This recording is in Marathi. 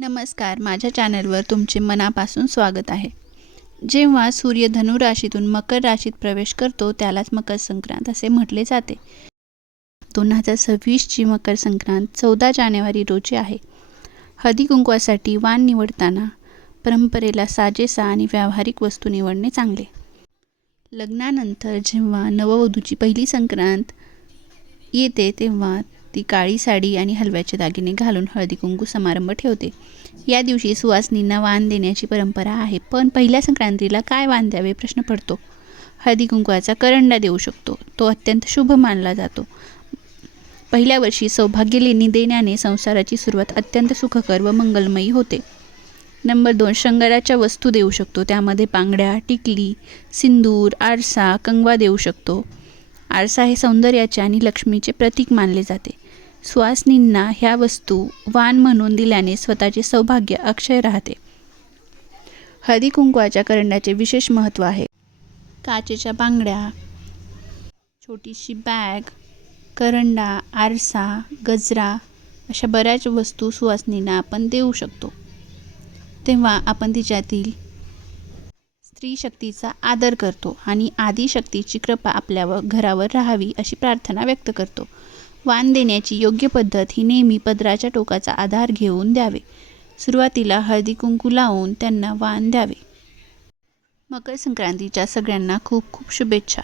नमस्कार, माझ्या चॅनलवर तुमचे मनापासून स्वागत आहे. जेव्हा सूर्य धनु राशीतून मकर राशीत प्रवेश करतो त्यालाच मकर संक्रांत असे म्हटले जाते. 2026ची मकर संक्रांत 14 जानेवारी रोजी आहे. हळदी कुंकवासाठी वाण निवडताना परंपरेला साजेसा आणि व्यावहारिक वस्तू निवडणे चांगले. लग्नानंतर जेव्हा नववधूची पहिली संक्रांत येते तेव्हा ती काळी साडी आणि हलव्याचे दागिने घालून हळदी कुंकू समारंभ ठेवते. या दिवशी सुवासिनींना वाण देण्याची परंपरा आहे. पण पहिल्या संक्रांतीला काय वाण द्यावे प्रश्न पडतो. हळदी कुंकवाचा करंडा देऊ शकतो. तो अत्यंत शुभ मानला जातो. पहिल्या वर्षी सौभाग्यलेणी देण्याने संसाराची सुरुवात अत्यंत सुखकर व मंगलमयी होते. नंबर 2, शृंगाराच्या वस्तू देऊ शकतो. त्यामध्ये बांगड्या, टिकली, सिंदूर, आरसा, कंगवा देऊ शकतो. आरसा हे सौंदर्याचे आणि लक्ष्मीचे प्रतीक मानले जाते. सुवासिनींना ह्या वस्तू वाण म्हणून दिल्याने स्वतःचे सौभाग्य अक्षय राहते. हळदी कुंकवाच्या करंड्याचे विशेष महत्त्व आहे. काचेच्या बांगड्या, छोटीशी बॅग, करंडा, आरसा, गजरा अशा बऱ्याच वस्तू सुवासिनींना आपण देऊ शकतो. तेव्हा आपण तिच्यातील स्त्री शक्तीचा आदर करतो आणि आदिशक्तीची कृपा आपल्या घरावर राहावी अशी प्रार्थना व्यक्त करतो. वाण देण्याची योग्य पद्धत ही नेहमी पदराच्या टोकाचा आधार घेऊन द्यावे. सुरुवातीला हळदी कुंकू लावून त्यांना वाण द्यावे. मकर संक्रांतीच्या सगळ्यांना खूप खूप शुभेच्छा.